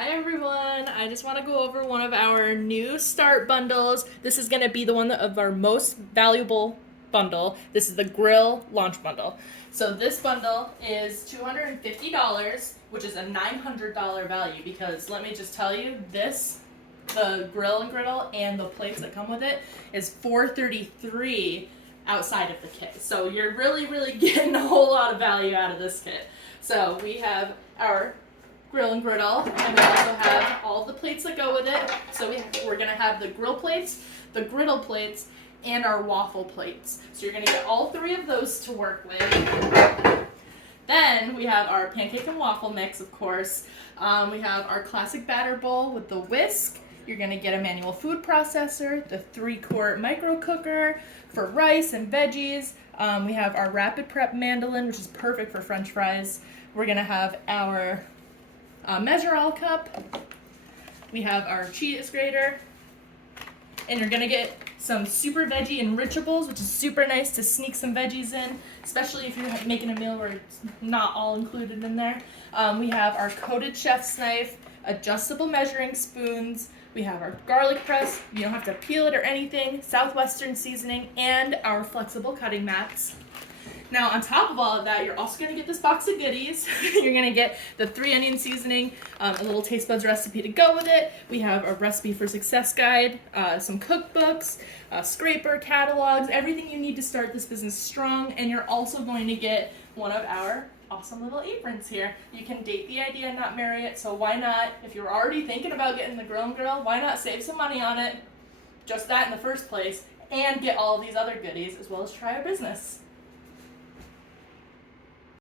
Hi everyone, I just want to go over one of our new start bundles. This is going to be the one of our most valuable bundle. This is the grill launch bundle. So this bundle is $250, which is a $900 value because let me just tell you, the grill and griddle and the plates that come with it is $433 outside of the kit. So you're really getting a whole lot of value out of this kit. So we have our grill and griddle, and we also have all the plates that go with it. So we're gonna have the grill plates, the griddle plates, and our waffle plates. So you're gonna get all three of those to work with. Then we have our pancake and waffle mix, of course. We have our classic batter bowl with the whisk. You're gonna get a manual food processor, the 3-quart micro cooker for rice and veggies. We have our rapid prep mandolin, which is perfect for French fries. We're gonna have our measure all cup. We have our cheese grater, and you're gonna get some super veggie enrichables, which is super nice to sneak some veggies in, especially if you're making a meal where it's not all included in there. We have our coated chef's knife, adjustable measuring spoons. We have our garlic press. You don't have to peel it or anything. Southwestern seasoning, and our flexible cutting mats. Now, on top of all of that, you're also going to get this box of goodies. You're going to get the 3-onion seasoning, a little taste buds recipe to go with it. We have a recipe for success guide, some cookbooks, scraper, catalogs, everything you need to start this business strong. And you're also going to get one of our awesome little aprons here. You can date the idea and not marry it, so why not? If you're already thinking about getting the grill and grill, why not save some money on it? Just that in the first place, and get all of these other goodies as well as try our business.